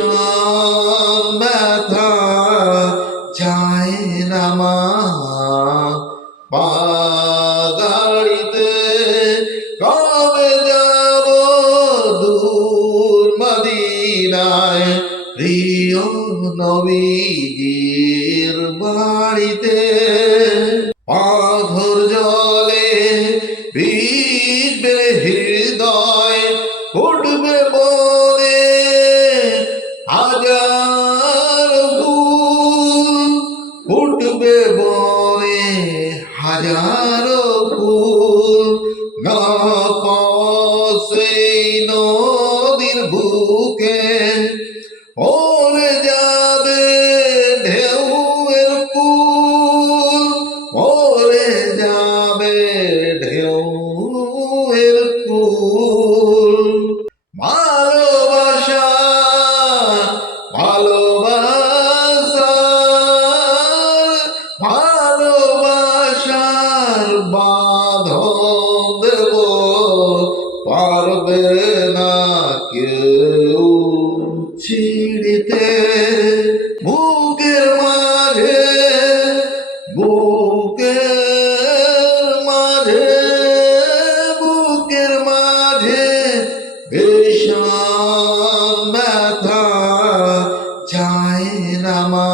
ভীষণ ব্যথা চায় না মা। গাড়িতে কবে যাব দূর বাড়িতে। পাথর উঠবে বলে হাজার ফুল। না সেই নদীর বুকে ওরে ছিড়িতে বুকের মাঝে বুকের মাঝে বুকের মাঝে ভীষণ ব্যথা চায় না মা।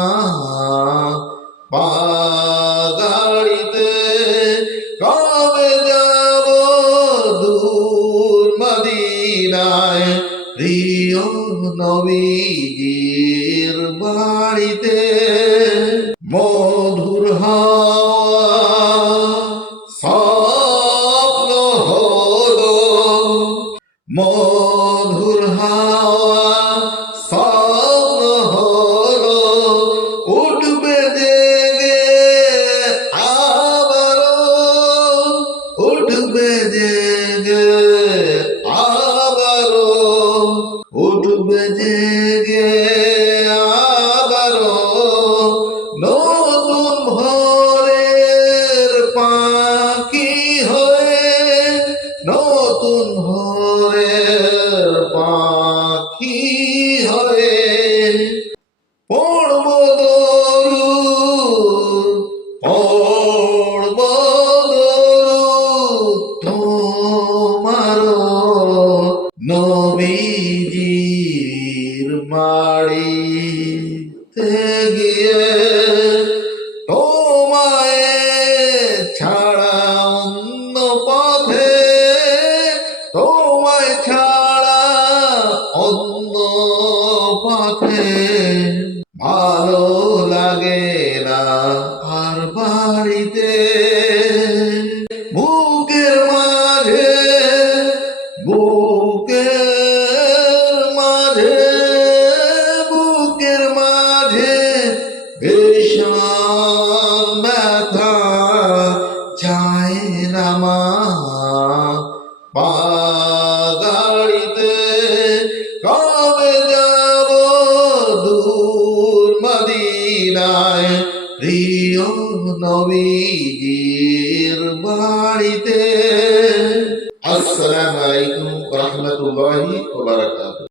পা নবীজির বাড়িতে মধুর স্বপ্ন হলো, মধুর হাওয়া স্বপ্ন হলো, উঠবে জেগে আবারও, উঠবে জেগে আবারও উঠবে জেগে আবারও নতুন ভোরের পাখি হয়ে নতুন ভোরের পাখি হয়ে মাড়িতে গিয়ে তোমায় ছাড়া অন্য পথে, তোমায় ছাড়া অন্য পথে, ভালো লাগে না আর বাড়িতে। নবীজির বাড়িতে। আসসালামু আলাইকুম রহমতুল্লাহি ওয়া বারাকাতুহু।